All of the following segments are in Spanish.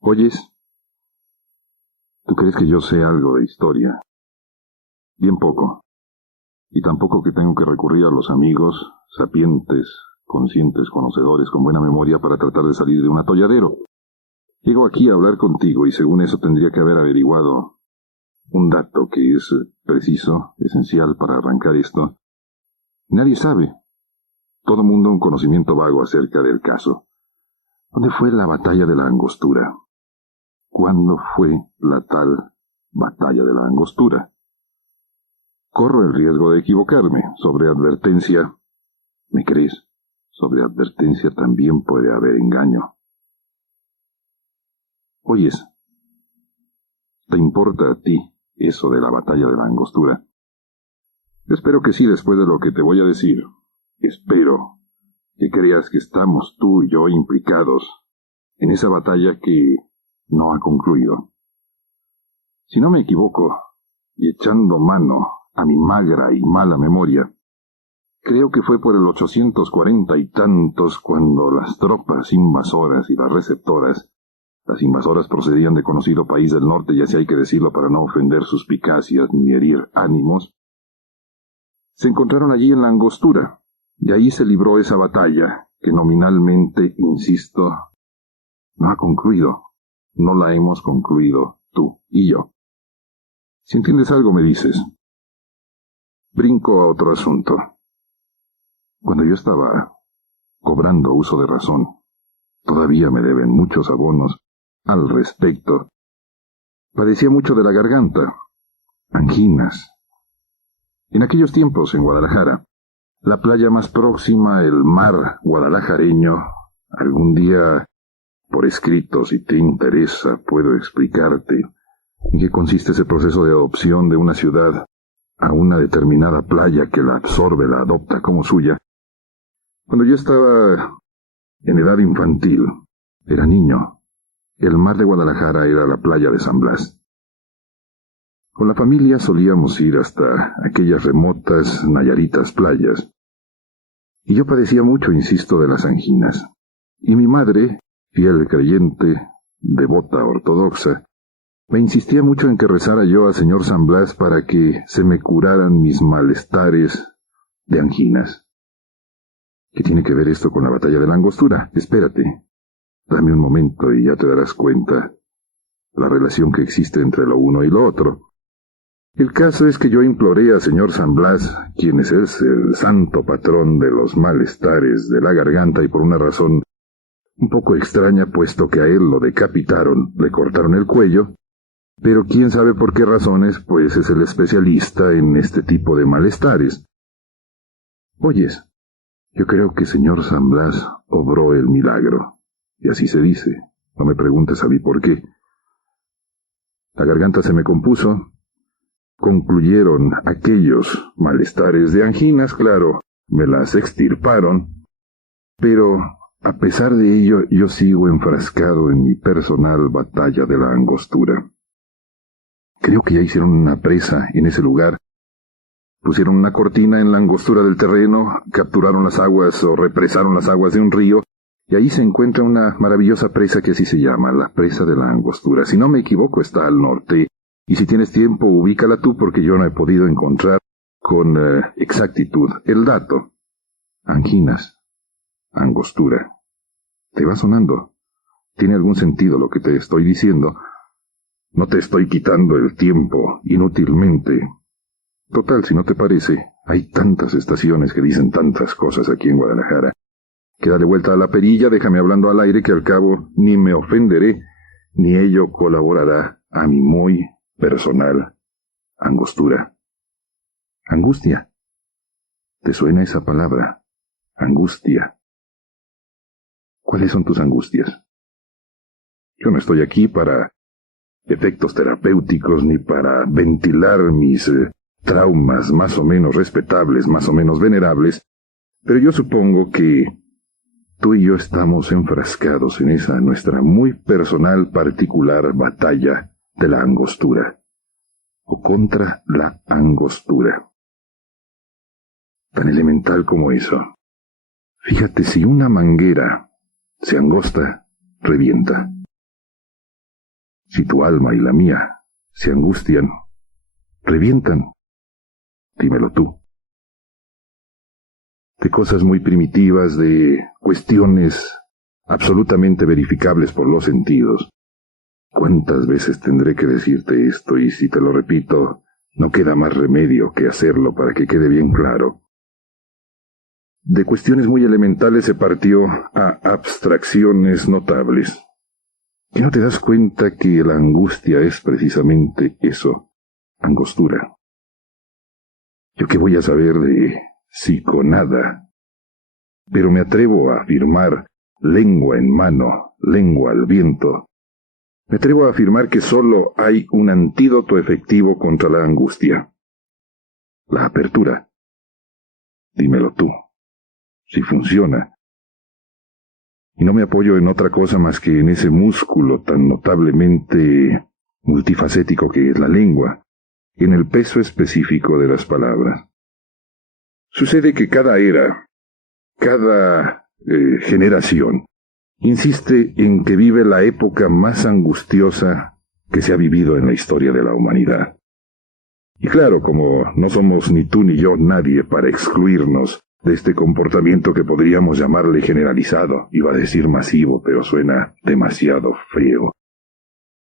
¿Oyes? ¿Tú crees que yo sé algo de historia? Bien poco. Y tampoco que tengo que recurrir a los amigos, sapientes, conscientes, conocedores, con buena memoria para tratar de salir de un atolladero. Llego aquí a hablar contigo y según eso tendría que haber averiguado un dato que es preciso, esencial para arrancar esto. Nadie sabe. Todo mundo un conocimiento vago acerca del caso. ¿Dónde fue la batalla de la Angostura? ¿Cuándo fue la tal batalla de la Angostura? Corro el riesgo de equivocarme. Sobre advertencia, ¿me crees? Sobre advertencia también puede haber engaño. Oyes, ¿te importa a ti eso de la batalla de la Angostura? Espero que sí, después de lo que te voy a decir. Espero que creas que estamos tú y yo implicados en esa batalla que no ha concluido. Si no me equivoco, y echando mano a mi magra y mala memoria, creo que fue por el 840 y tantos cuando las tropas invasoras y las receptoras, las invasoras procedían de conocido país del norte, y así hay que decirlo para no ofender suspicacias ni herir ánimos, se encontraron allí en la Angostura, y ahí se libró esa batalla que nominalmente, insisto, no ha concluido. No la hemos concluido tú y yo. Si entiendes algo, me dices. Brinco a otro asunto. Cuando yo estaba cobrando uso de razón, todavía me deben muchos abonos al respecto. Padecía mucho de la garganta, anginas. En aquellos tiempos, en Guadalajara, la playa más próxima, el mar guadalajareño, algún día, por escrito, si te interesa, puedo explicarte en qué consiste ese proceso de adopción de una ciudad a una determinada playa que la absorbe, la adopta como suya. Cuando yo estaba en edad infantil, era niño, el mar de Guadalajara era la playa de San Blas. Con la familia solíamos ir hasta aquellas remotas, nayaritas playas. Y yo padecía mucho, insisto, de las anginas. Y mi madre, fiel creyente, devota ortodoxa, me insistía mucho en que rezara yo al señor San Blas para que se me curaran mis malestares de anginas. ¿Qué tiene que ver esto con la batalla de la Angostura? Espérate. Dame un momento y ya te darás cuenta la relación que existe entre lo uno y lo otro. El caso es que yo imploré al señor San Blas, quien es el santo patrón de los malestares de la garganta, y por una razón un poco extraña, puesto que a él lo decapitaron, le cortaron el cuello, pero quién sabe por qué razones, pues es el especialista en este tipo de malestares. Oyes, yo creo que señor San Blas obró el milagro, y así se dice, no me preguntes a mí por qué. La garganta se me compuso. Concluyeron aquellos malestares de anginas, claro, me las extirparon, pero a pesar de ello yo sigo enfrascado en mi personal batalla de la Angostura. Creo que ya hicieron una presa en ese lugar, pusieron una cortina en la angostura del terreno, capturaron las aguas o represaron las aguas de un río, y ahí se encuentra una maravillosa presa que así se llama, la presa de la Angostura. Si no me equivoco, está al norte. Y si tienes tiempo, ubícala tú, porque yo no he podido encontrar con exactitud el dato. Anginas, Angostura. ¿Te va sonando? ¿Tiene algún sentido lo que te estoy diciendo? No te estoy quitando el tiempo inútilmente. Total, si no te parece, hay tantas estaciones que dicen tantas cosas aquí en Guadalajara. Que dale vuelta a la perilla, déjame hablando al aire, que al cabo ni me ofenderé, ni ello colaborará a mi muy personal Angostura. Angustia. ¿Te suena esa palabra? Angustia. ¿Cuáles son tus angustias? Yo no estoy aquí para efectos terapéuticos ni para ventilar mis traumas más o menos respetables, más o menos venerables, pero yo supongo que tú y yo estamos enfrascados en esa nuestra muy personal, particular batalla de la Angostura, o contra la Angostura. Tan elemental como eso. Fíjate, si una manguera se angosta, revienta. Si tu alma y la mía se angustian, revientan. Dímelo tú. De cosas muy primitivas, de cuestiones absolutamente verificables por los sentidos. ¿Cuántas veces tendré que decirte esto? Y si te lo repito, no queda más remedio que hacerlo para que quede bien claro. De cuestiones muy elementales se partió a abstracciones notables. ¿Y no te das cuenta que la angustia es precisamente eso, angostura? ¿Yo qué voy a saber de psiconada? Pero me atrevo a afirmar, lengua en mano, lengua al viento, me atrevo a afirmar que solo hay un antídoto efectivo contra la angustia. La apertura. Dímelo tú, si funciona. Y no me apoyo en otra cosa más que en ese músculo tan notablemente multifacético que es la lengua, en el peso específico de las palabras. Sucede que cada era, cada generación, insiste en que vive la época más angustiosa que se ha vivido en la historia de la humanidad. Y claro, como no somos ni tú ni yo nadie para excluirnos de este comportamiento que podríamos llamarle generalizado, iba a decir masivo, pero suena demasiado feo.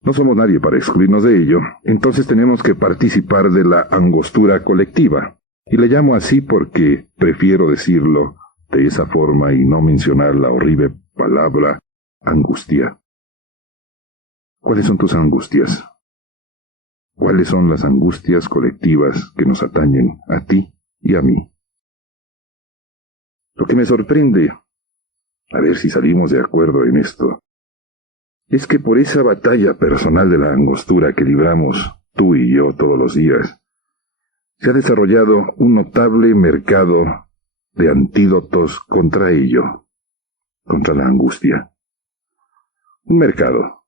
No somos nadie para excluirnos de ello, entonces tenemos que participar de la angostura colectiva. Y le llamo así porque prefiero decirlo de esa forma y no mencionar la horrible palabra angustia. ¿Cuáles son tus angustias? ¿Cuáles son las angustias colectivas que nos atañen a ti y a mí? Lo que me sorprende, a ver si salimos de acuerdo en esto, es que por esa batalla personal de la angostura que libramos tú y yo todos los días, se ha desarrollado un notable mercado de antídotos contra ello, contra la angustia. Un mercado.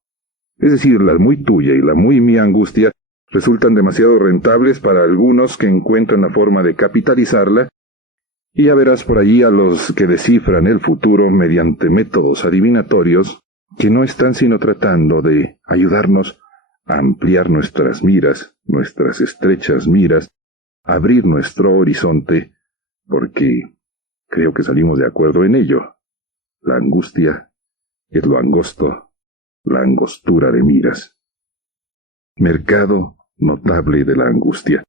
Es decir, la muy tuya y la muy mía angustia resultan demasiado rentables para algunos que encuentran la forma de capitalizarla, y ya verás por allí a los que descifran el futuro mediante métodos adivinatorios que no están sino tratando de ayudarnos a ampliar nuestras miras, nuestras estrechas miras, a abrir nuestro horizonte, porque creo que salimos de acuerdo en ello. La angustia es lo angosto, la angostura de miras. Mercado notable de la angustia.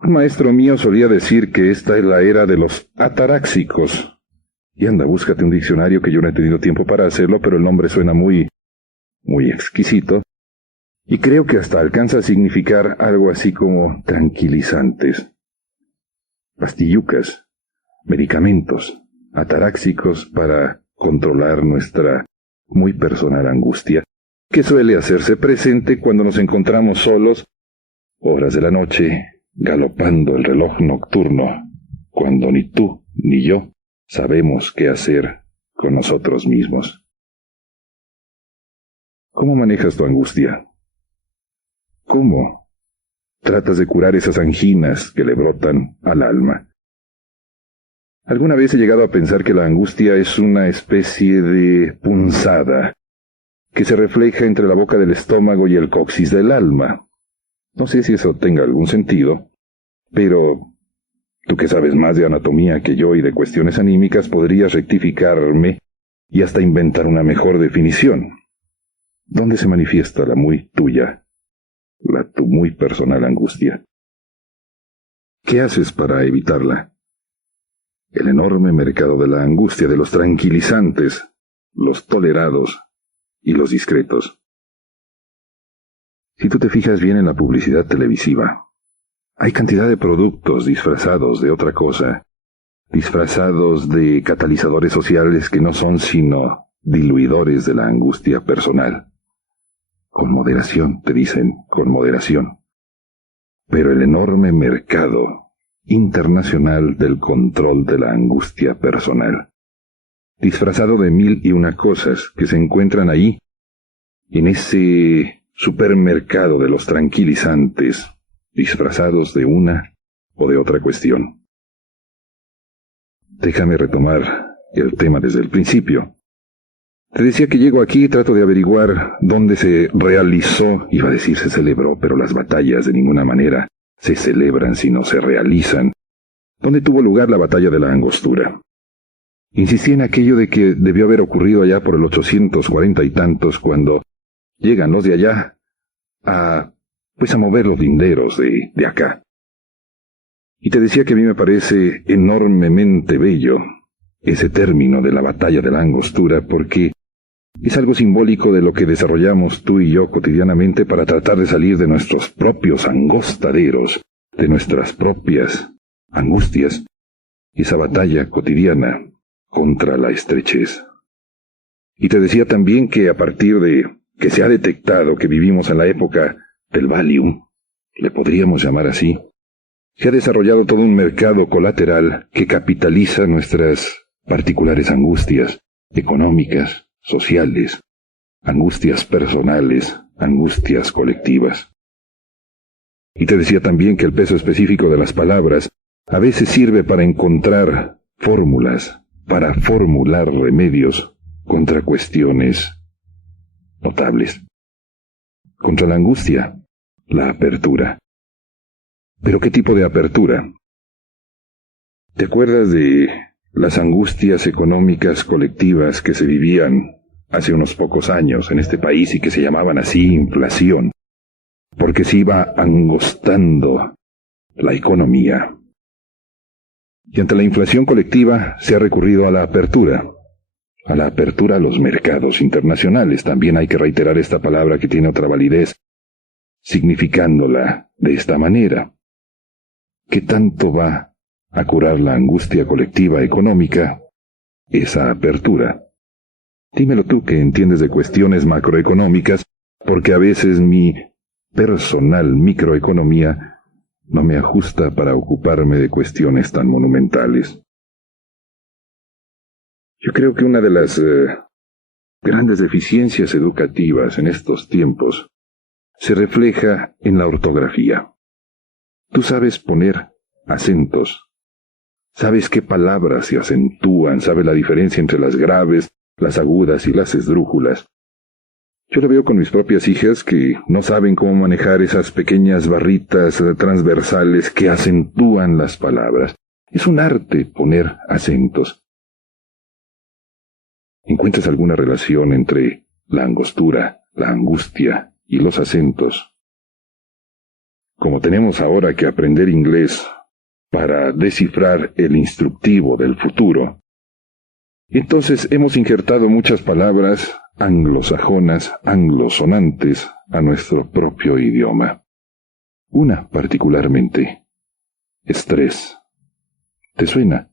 Un maestro mío solía decir que esta es la era de los ataráxicos. Y anda, búscate un diccionario, que yo no he tenido tiempo para hacerlo, pero el nombre suena muy exquisito. Y creo que hasta alcanza a significar algo así como tranquilizantes. Pastillucas, medicamentos, ataráxicos para controlar nuestra muy personal angustia, que suele hacerse presente cuando nos encontramos solos, horas de la noche, galopando el reloj nocturno, cuando ni tú ni yo sabemos qué hacer con nosotros mismos. ¿Cómo manejas tu angustia? ¿Cómo tratas de curar esas anginas que le brotan al alma? Alguna vez he llegado a pensar que la angustia es una especie de punzada que se refleja entre la boca del estómago y el coxis del alma. No sé si eso tenga algún sentido, pero tú que sabes más de anatomía que yo y de cuestiones anímicas podrías rectificarme y hasta inventar una mejor definición. ¿Dónde se manifiesta la muy tuya, tu muy personal angustia? ¿Qué haces para evitarla? El enorme mercado de la angustia, de los tranquilizantes, los tolerados y los discretos. Si tú te fijas bien en la publicidad televisiva, hay cantidad de productos disfrazados de otra cosa, disfrazados de catalizadores sociales que no son sino diluidores de la angustia personal. Con moderación, te dicen, con moderación. Pero el enorme mercado internacional del control de la angustia personal, disfrazado de 1001 cosas que se encuentran ahí, en ese supermercado de los tranquilizantes, disfrazados de una o de otra cuestión. Déjame retomar el tema desde el principio. Te decía que llego aquí y trato de averiguar dónde se realizó, iba a decir se celebró, pero las batallas de ninguna manera se celebran sino se realizan. ¿Dónde tuvo lugar la batalla de la Angostura? Insistí en aquello de que debió haber ocurrido allá por el 840 y tantos, cuando llegan los de allá a mover los linderos de acá. Y te decía que a mí me parece enormemente bello ese término de la batalla de la Angostura, porque es algo simbólico de lo que desarrollamos tú y yo cotidianamente para tratar de salir de nuestros propios angostaderos, de nuestras propias angustias, esa batalla cotidiana contra la estrechez. Y te decía también que a partir de que se ha detectado que vivimos en la época del Valium, le podríamos llamar así, se ha desarrollado todo un mercado colateral que capitaliza nuestras particulares angustias económicas, sociales, angustias personales, angustias colectivas. Y te decía también que el peso específico de las palabras a veces sirve para encontrar fórmulas, para formular remedios contra cuestiones notables. Contra la angustia, la apertura. ¿Pero qué tipo de apertura? ¿Te acuerdas de las angustias económicas colectivas que se vivían hace unos pocos años en este país y que se llamaban así inflación? Porque se iba angostando la economía. Y ante la inflación colectiva se ha recurrido a la apertura a los mercados internacionales. También hay que reiterar esta palabra que tiene otra validez, significándola de esta manera. ¿Qué tanto va a curar la angustia colectiva económica esa apertura? Dímelo tú que entiendes de cuestiones macroeconómicas, porque a veces mi personal microeconomía no me ajusta para ocuparme de cuestiones tan monumentales. Yo creo que una de las grandes deficiencias educativas en estos tiempos se refleja en la ortografía. Tú sabes poner acentos, sabes qué palabras se acentúan, sabes la diferencia entre las graves, las agudas y las esdrújulas. Yo lo veo con mis propias hijas que no saben cómo manejar esas pequeñas barritas transversales que acentúan las palabras. Es un arte poner acentos. ¿Encuentras alguna relación entre la angostura, la angustia y los acentos? Como tenemos ahora que aprender inglés para descifrar el instructivo del futuro, entonces hemos injertado muchas palabras anglosajonas, anglosonantes a nuestro propio idioma. Una particularmente, estrés. ¿Te suena?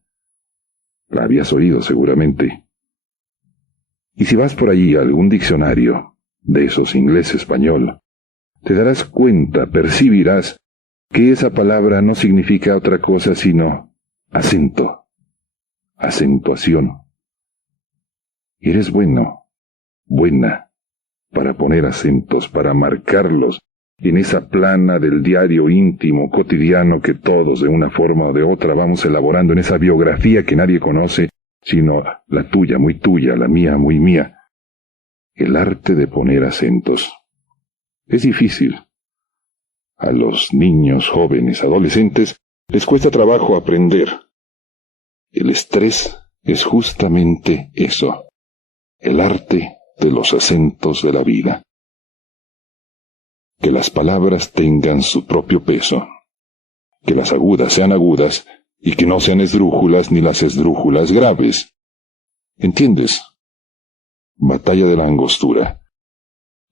La habías oído seguramente. Y si vas por allí a algún diccionario de esos inglés-español, te darás cuenta, percibirás que esa palabra no significa otra cosa sino acento, acentuación. Eres buena, para poner acentos, para marcarlos en esa plana del diario íntimo, cotidiano que todos de una forma o de otra vamos elaborando en esa biografía que nadie conoce, sino la tuya, la mía, muy mía. El arte de poner acentos. Es difícil. A los niños, jóvenes, adolescentes, les cuesta trabajo aprender. El estrés es justamente eso. El arte de los acentos de la vida. Que las palabras tengan su propio peso. Que las agudas sean agudas y que no sean esdrújulas ni las esdrújulas graves. ¿Entiendes? Batalla de la angostura.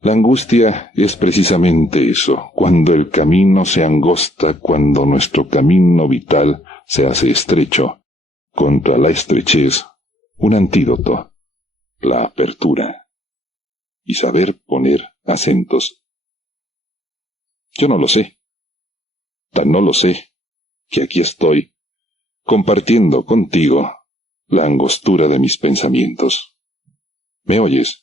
La angustia es precisamente eso, cuando el camino se angosta, cuando nuestro camino vital se hace estrecho. Contra la estrechez, un antídoto. La apertura, y saber poner acentos. Yo no lo sé, tan no lo sé, que aquí estoy, compartiendo contigo la angostura de mis pensamientos. ¿Me oyes?